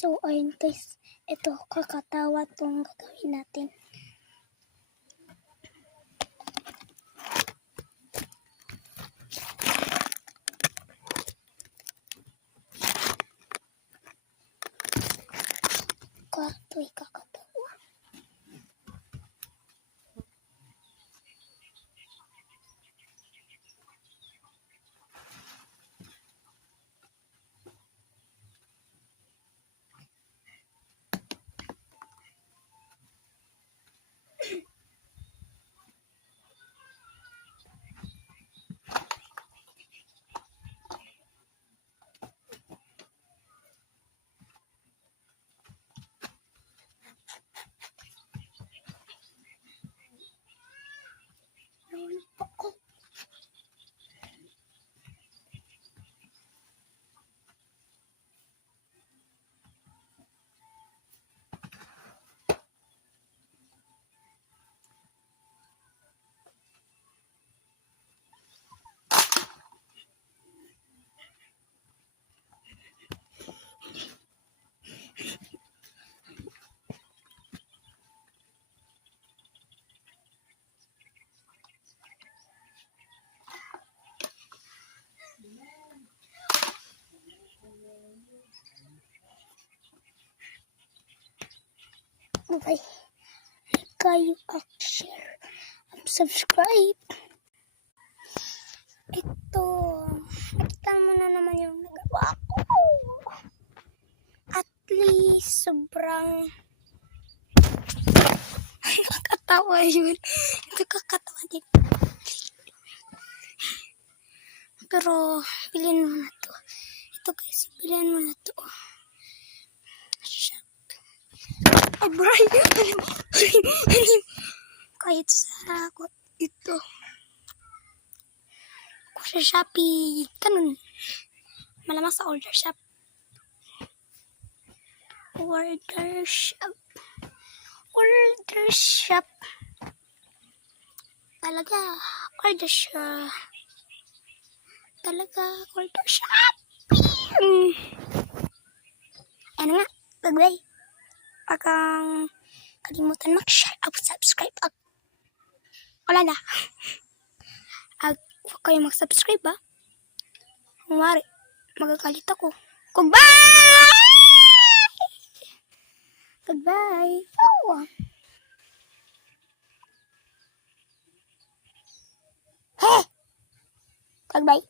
So, ayun guys, ito, kakatawa tong gagawin natin. Ito'y kakatawa. Okay. Kayo share, subscribe. Ito, nakita mo na naman yung nagawa ko. At least, sobrang kakatawa yun. Ito kakatawa din. Pero, bilhin mo na to. Ito guys, bilhin mo na to. Ay, Brian! Kahit sa ako ito. Kung sa Shopee, kanun. Malamang sa order shop. Order shop. Order shop. Talaga, order shop. Talaga, order shop. Ano nga, bagay. Pagkang kalimutan mag-share at subscribe at wala na. Huwag kayo mag-subscribe ba? Kumari, magagalit ako. Goodbye! Goodbye. Oh. Hey! Goodbye.